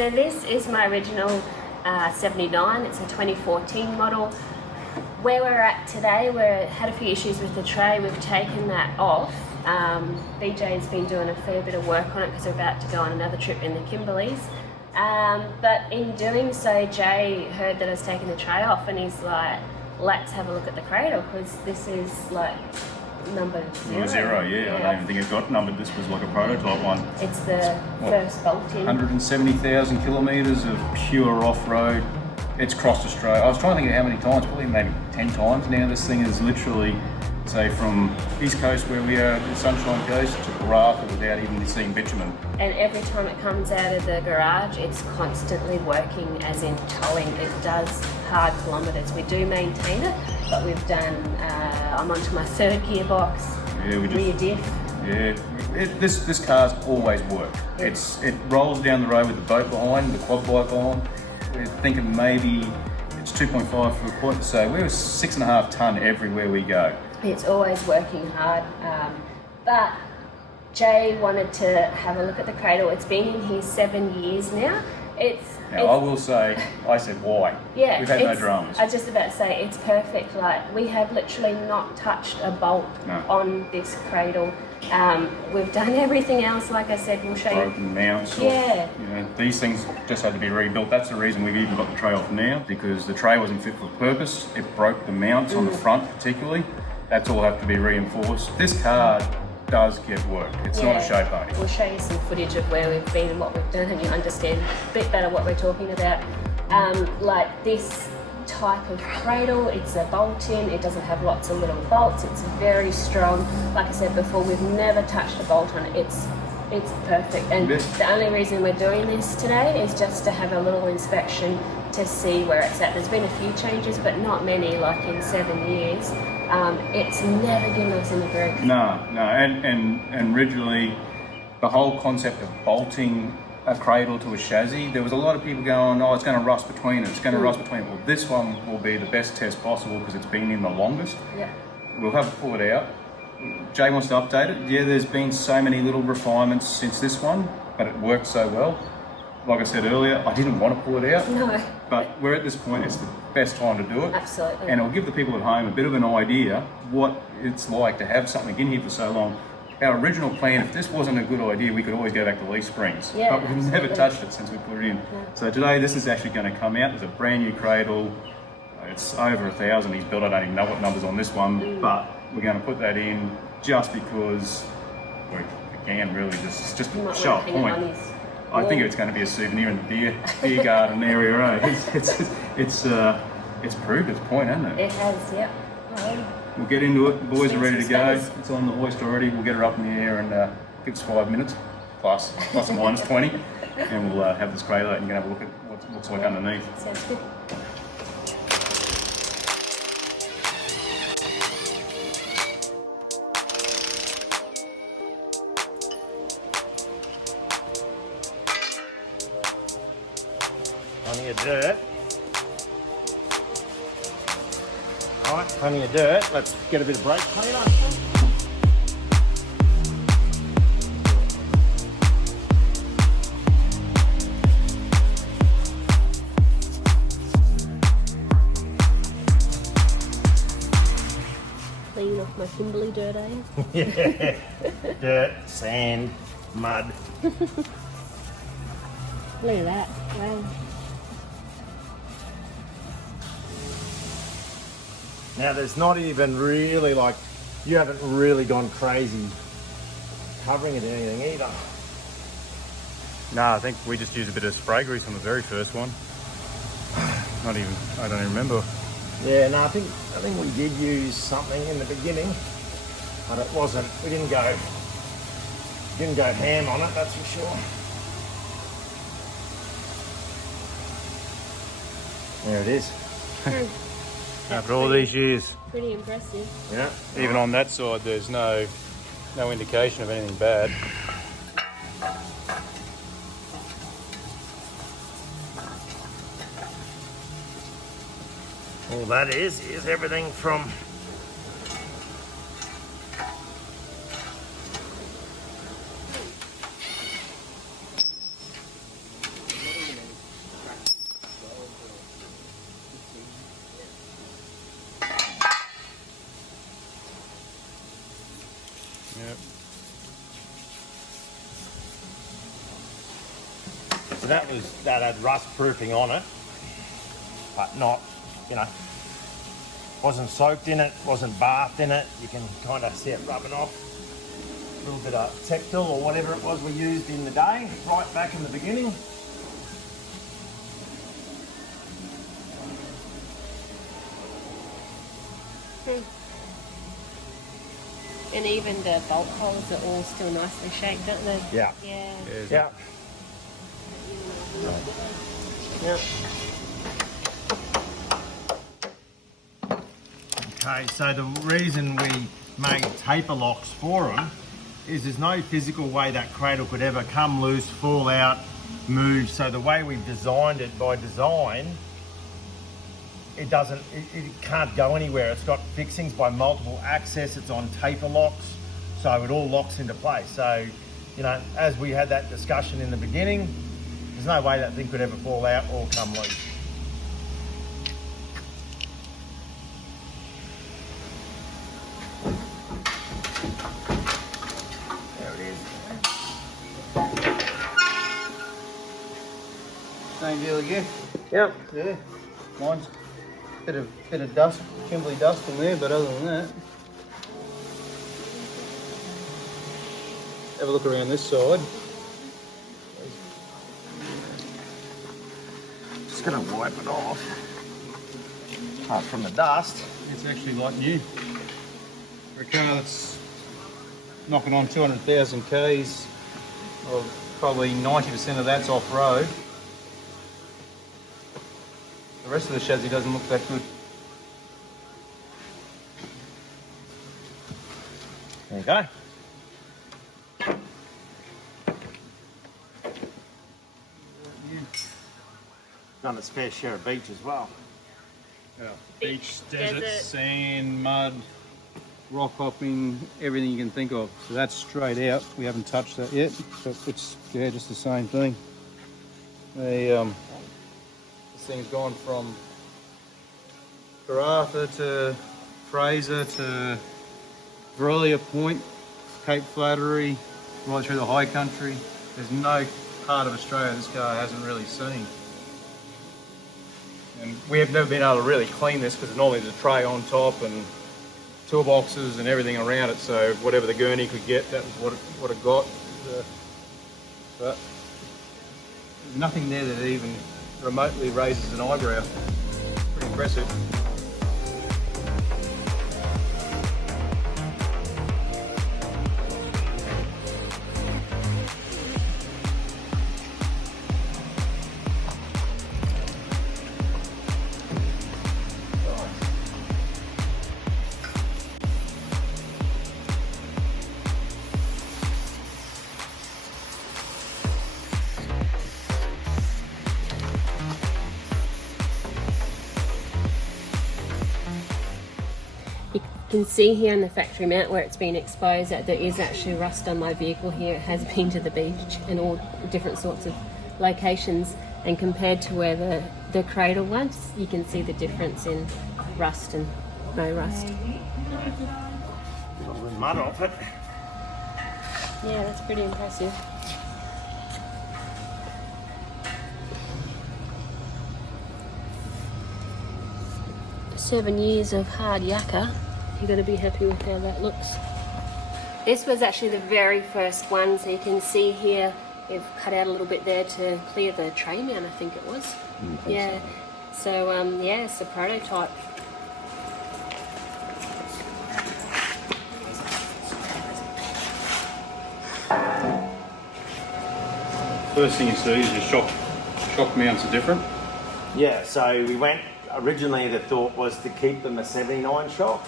So this is my original 79. It's a 2014 model. Where we're at today, we had a few issues with the tray. We've taken that off. BJ's been doing a fair bit of work on it because we're about to go on another trip in the Kimberleys. But in doing so, Jay heard that I was taking the tray off, and he's like, let's have a look at the cradle, because this is like number zero. Yeah. I don't even think it got numbered. This was like a prototype one. It's the first bolt-in. 170,000 kilometres of pure off-road. It's crossed Australia. I was trying to think of how many times, probably maybe 10 times now. This thing is literally, say, from East Coast where we are, the Sunshine Coast, to Karratha without even seeing bitumen. And every time it comes out of the garage, it's constantly working, as in towing. It does hard kilometres. We do maintain it, but we've done, I'm onto my third gearbox, rear diff. Yeah, this car's always worked. It rolls down the road with the boat behind, the quad bike behind. We're thinking maybe it's 2.5 for a quad, so we're 6.5 tonne everywhere we go. It's always working hard, but Jay wanted to have a look at the cradle. It's been in here 7 years now. I will say, I said why. Yeah, we've had no dramas. I was just about to say, it's perfect. Like, we have literally not touched a bolt on this cradle. We've done everything else, like I said, we'll show Broken you. mounts. Yeah. These things just had to be rebuilt. That's the reason we've even got the tray off now, because the tray wasn't fit for purpose. It broke the mounts on the front particularly. That's all have to be reinforced. This car does get work. It's not a show pony. We'll show you some footage of where we've been and what we've done, and you understand a bit better what we're talking about. Like this type of cradle, it's a bolt-in. It doesn't have lots of little bolts. It's very strong. Like I said before, we've never touched a bolt on it. It's perfect. And the only reason we're doing this today is just to have a little inspection to see where it's at. There's been a few changes, but not many, like in 7 years. It's never given us any grief. No, and originally the whole concept of bolting a cradle to a chassis, there was a lot of people going, oh, it's going to rust between it, it's going to rust between it. Well, this one will be the best test possible because it's been in the longest. Yeah. We'll have to pull it out. Jay wants to update it. Yeah, there's been so many little refinements since this one, but it worked so well. Like I said earlier, I didn't want to pull it out. No. But we're at this point, it's the best time to do it. Absolutely. And it'll give the people at home a bit of an idea what it's like to have something in here for so long. Our original plan, if this wasn't a good idea, we could always go back to leaf springs. Yeah, but we've never touched it since we put it in. Yeah. So today, this is actually going to come out. There's a brand new cradle. It's over 1,000 he's built. I don't even know what number's on this one, but we're going to put that in just because, again, really, just to show a point. I think it's going to be a souvenir in the beer garden area. It's proved its point, hasn't it? It has, yeah. We'll get into it. The boys are ready to go. It's on the hoist already. We'll get her up in the air and give us 5 minutes, plus or minus 20, and we'll have this cradle out and you can have a look at what it looks like underneath. Sounds good. Plenty of dirt. Alright, plenty of dirt. Let's get a bit of brake paint on. Clean off my Kimberley dirt, eh? Yeah. Dirt, sand, mud. Look at that. Wow. Now there's not even really like, you haven't really gone crazy covering it or anything either. No, I think we just used a bit of spray grease on the very first one. Not even, I don't even remember. Yeah, no, I think we did use something in the beginning, but it wasn't, we didn't go ham on it, that's for sure. There it is. After all these years. Pretty impressive. Yeah. Even on that side, there's no indication of anything bad. All that is everything from Yep. So that had rust proofing on it, but not, you know, wasn't soaked in it, wasn't bathed in it. You can kind of see it rubbing off. A little bit of Tectile or whatever it was we used in the day, right back in the beginning. And even the bolt holes are all still nicely shaped, aren't they? Yeah. Yeah. Yeah. Yep. Okay, so the reason we made taper locks for them is there's no physical way that cradle could ever come loose, fall out, move. So the way we've designed it by design, it can't go anywhere. It's got fixings by multiple access. It's on taper locks, so it all locks into place. So, you know, as we had that discussion in the beginning, there's no way that thing could ever fall out or come loose. There it is. Same deal again. Yep. Yeah. Mine's bit of dust, Kimberley dust in there, but other than that. Have a look around this side. Just gonna wipe it off. Apart from the dust. It's actually like new. For a car that's knocking on 200,000 Ks, of probably 90% of that's off-road. The rest of the chassis doesn't look that good. There you go. Done its fair share of beach as well. Yeah. Beach, desert, desert. sand, mud, rock hopping, everything you can think of. So that's straight out. We haven't touched that yet, but it's just the same thing. This thing's gone from Karratha to Fraser to Verolia Point, Cape Flattery, right through the high country. There's no part of Australia this car hasn't really seen. And we have never been able to really clean this because normally there's a tray on top and toolboxes and everything around it. So whatever the gurney could get, that was what it got. But there's nothing there that even remotely raises an eyebrow. Pretty impressive. You can see here on the factory mount where it's been exposed that there is actually rust on my vehicle here. It has been to the beach and all different sorts of locations, and compared to where the cradle was, you can see the difference in rust and no rust. Got the mud off it. Yeah, that's pretty impressive. Seven years of hard yakka. You're going to be happy with how that looks. This was actually the very first one, so you can see here they've cut out a little bit there to clear the tray mount, I think it was. Yeah. So yeah, it's the prototype. First thing you see is your shock mounts are different. Yeah, so we went, originally the thought was to keep them a 79 shock,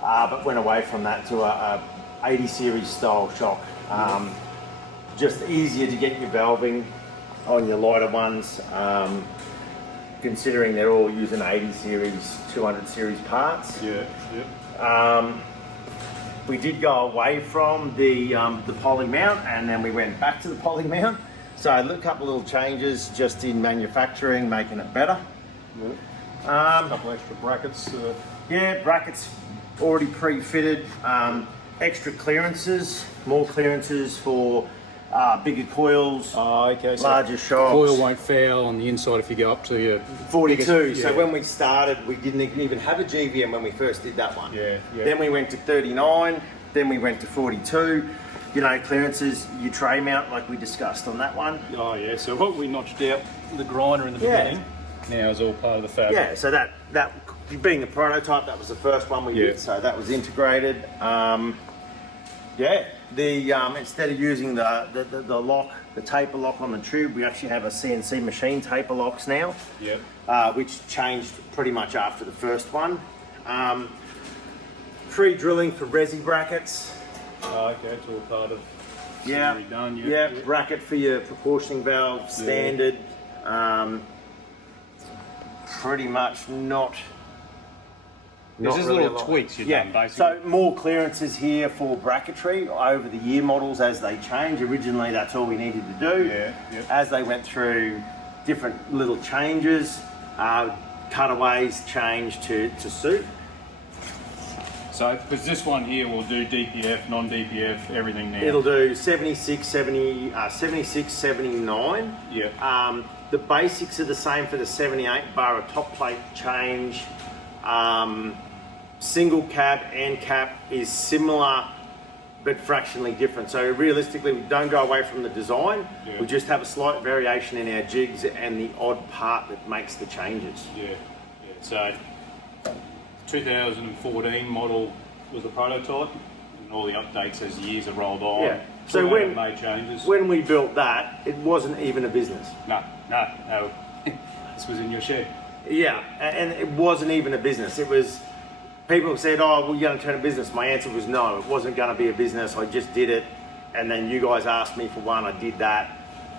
but went away from that to a 80 series style shock. Just easier to get your valving on your lighter ones, considering they're all using 80 series, 200 series parts. Yeah, yeah. We did go away from the poly mount, and then we went back to the poly mount. So a couple little changes just in manufacturing, making it better. A couple extra brackets. Yeah, brackets already pre-fitted. extra clearances, more clearances for bigger coils, Oh, okay. So larger shocks. coil won't foul on the inside if you go up to your 42. biggest- So yeah. when we started, we didn't even have a GVM when we first did that one. Yeah, yeah. Then we went to 39. Then we went to 42. You know, clearances, your tray mount, like we discussed on that one. Oh yeah. So what we notched out the grinder in the Yeah. beginning now is all part of the fabric. Yeah. So that being the prototype, that was the first one we Yeah. did. So that was integrated. Yeah. The instead of using the lock, the taper lock on the tube, we actually have a CNC machine taper locks now. Yep. Which changed pretty much after the first one. Free drilling for resi brackets. Oh, okay. It's all part of. Yeah, already done. yeah, bracket for your proportioning valve, standard. Pretty much not. There's just really little a lot. tweaks you've Yeah, done, basically. so more clearances here for bracketry over the year models as they change. Originally, that's all we needed to do. Yeah, yeah. As they went through different little changes, cutaways changed to suit. So, because this one here will do DPF, non-DPF, everything now. It'll do 76, 70, 76, 79. Yeah. The basics are the same for the 78 bar a top plate change. Single cab and cap is similar but fractionally different. So realistically, we don't go away from the design. Yeah. We just have a slight variation in our jigs and the odd part that makes the changes. Yeah. So, 2014 model was the prototype, and all the updates as years have rolled on. Yeah. So So when- made changes. When we built that, it wasn't even a business. No. This was in your shed. Yeah, and it wasn't even a business. It was, people said, oh, well, you're going to turn a business. My answer was no, it wasn't going to be a business. I just did it. And then you guys asked me for one, I did that.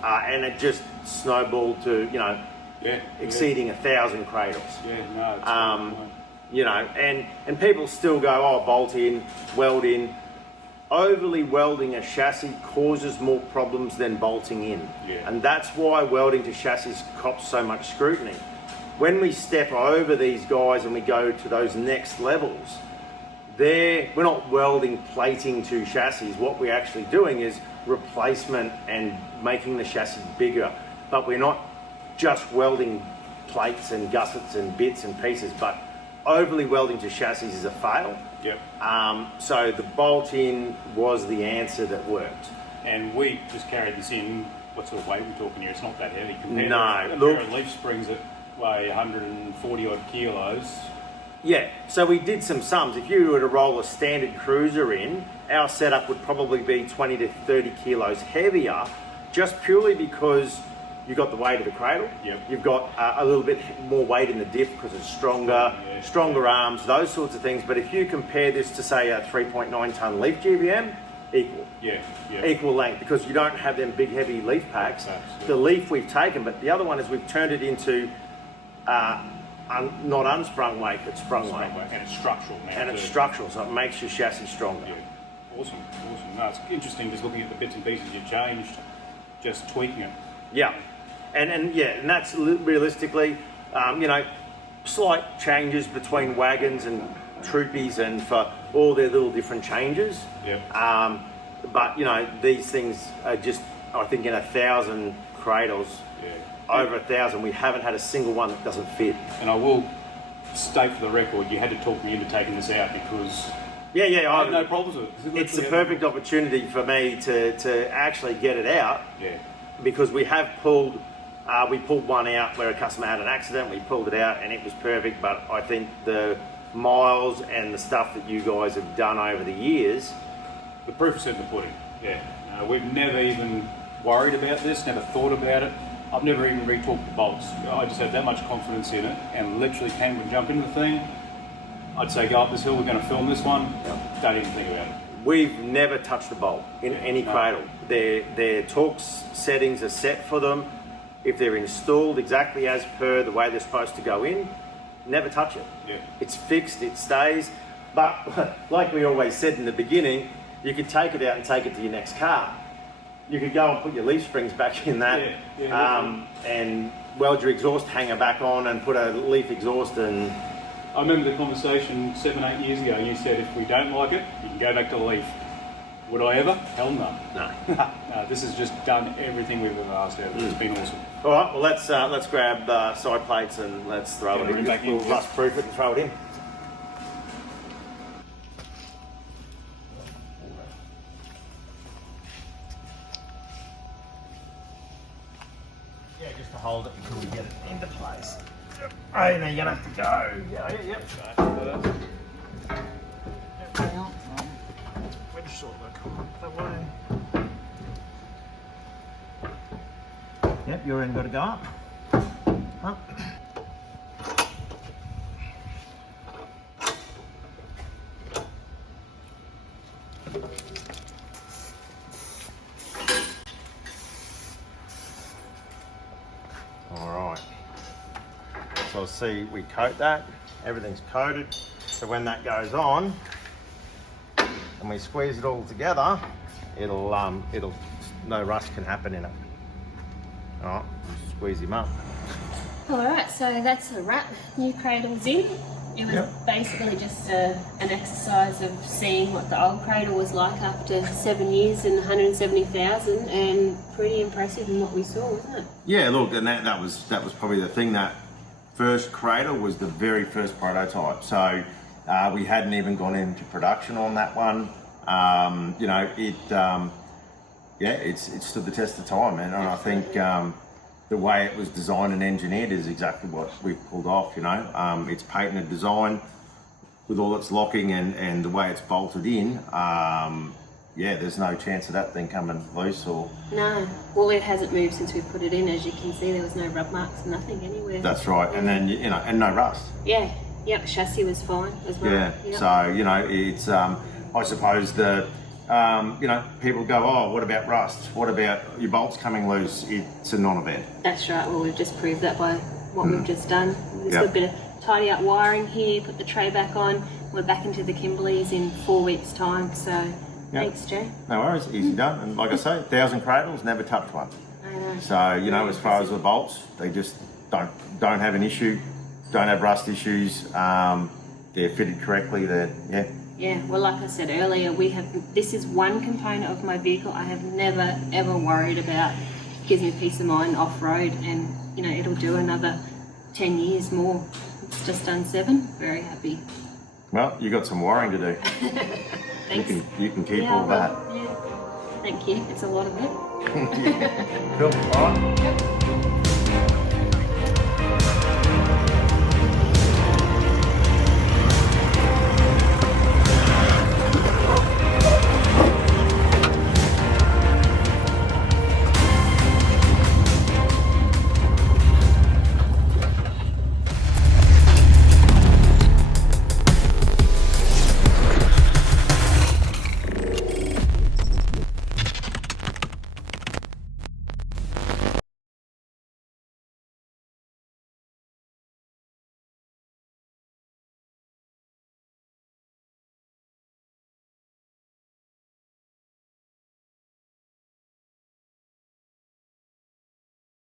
And it just snowballed to, you know, Yeah. exceeding 1,000 cradles. Yeah. No. It's fine. You know, and people still go, oh, bolt in, weld in. Overly welding a chassis causes more problems than bolting in. Yeah. And that's why welding to chassis cops so much scrutiny. When we step over these guys and we go to those next levels, we're not welding plating to chassis. What we're actually doing is replacement and making the chassis bigger. But we're not just welding plates and gussets and bits and pieces, but overly welding to chassis is a fail. Yep. So the bolt-in was the answer that worked. And we just carried this in. What sort of weight we're talking here? It's not that heavy compared No, to a look- pair of leaf springs that weigh 140 odd kilos. Yeah, so we did some sums. If you were to roll a standard cruiser in, our setup would probably be 20 to 30 kilos heavier, just purely because you've got the weight of the cradle. Yep. You've got a little bit more weight in the diff because it's stronger, Yeah. stronger arms, those sorts of things. But if you compare this to, say, a 3.9 ton leaf GVM, equal. Yeah. Equal length, because you don't have them big heavy leaf packs. Absolutely. The leaf we've taken, but the other one is we've turned it into not unsprung weight, but sprung weight. And it's structural now. And it's too. structural, so it makes your chassis stronger. Yeah. Awesome. No, it's interesting just looking at the bits and pieces you've changed, just tweaking it. Yeah, and that's realistically, you know, slight changes between wagons and troopies and for all their little different changes. Yep. But you know, these things are just, I think, in 1,000 cradles, Yeah. over 1,000, we haven't had a single one that doesn't fit. And I will state for the record, you had to talk me into taking this out because Yeah, I have no problems with it. It's the perfect opportunity for me to actually get it out. Yeah. Because we have pulled one out where a customer had an accident, we pulled it out and it was perfect, but I think the miles and the stuff that you guys have done over the years, The proof is in the pudding. Yeah. We've never even worried about this, never thought about it. I've never even retorqued the bolts. I just had that much confidence in it and literally came and jump into the thing. I'd say go up this hill, we're going to film this one. Don't even think about it. we've never touched a bolt in any cradle. Their torque settings are set for them. If they're installed exactly as per the way they're supposed to go in, never touch it. Yeah. It's fixed, it stays. But like we always said in the beginning, you could take it out and take it to your next car. You could go and put your leaf springs back in that, Yeah, and weld your exhaust hanger back on and put a leaf exhaust and I remember the conversation 7, 8 years ago. You said if we don't like it, you can go back to the Leaf. Would I ever? Hell no. No. No, this has just done everything we've ever asked out of it. It's been awesome. All right, well let's grab side plates and let's throw it in. Back in. We'll rust proof it and throw it in. Yeah, just to hold it until we get it into place. Oh, now you're gonna have to go. Yeah, yep. Wedge sort of come that way. Yep, your end got to go up. Up. All right. So see, we coat that. Everything's coated. So when that goes on, and we squeeze it all together, it'll no rust can happen in it. All right, squeeze him up. Alright, so that's a wrap. New cradle's in. It was basically just an exercise of seeing what the old cradle was like after 7 years and 170,000, and pretty impressive in what we saw, wasn't it? Yeah, look, and that was probably the thing. That first cradle was the very first prototype. So we hadn't even gone into production on that one. You know, it stood the test of time, and I think the way it was designed and engineered is exactly what we've pulled off. You know, it's patented design with all its locking and the way it's bolted in. Yeah, there's no chance of that thing coming loose or. No, well, it hasn't moved since we put it in. As you can see, there was no rub marks, nothing anywhere. That's right, and then you know, and no rust. Yeah, yep. The chassis was fine as well. Yeah, yep. so you know, it's I suppose the you know, people go, oh, what about rust? What about your bolts coming loose? It's a non-event. That's right. Well, we've just proved that by what we've just done. We've Yep. got a bit of tidy up wiring here, put the tray back on. We're back into the Kimberleys in 4 weeks' time. So thanks, Jay. No worries, easy done. And like I say, 1,000 cradles, never touched one. I know. So you know, as far as the bolts, they just don't have an issue, don't have rust issues. They're fitted correctly. They're Yeah, well, like I said earlier, this is one component of my vehicle I have never ever worried about. Gives me peace of mind off road, and you know, it'll do another 10 years more. It's just done 7. Very happy. Well, you got some wiring to do. Thanks. You can keep Yeah, all that. Yeah. Thank you. It's a lot of it. Cool. All right.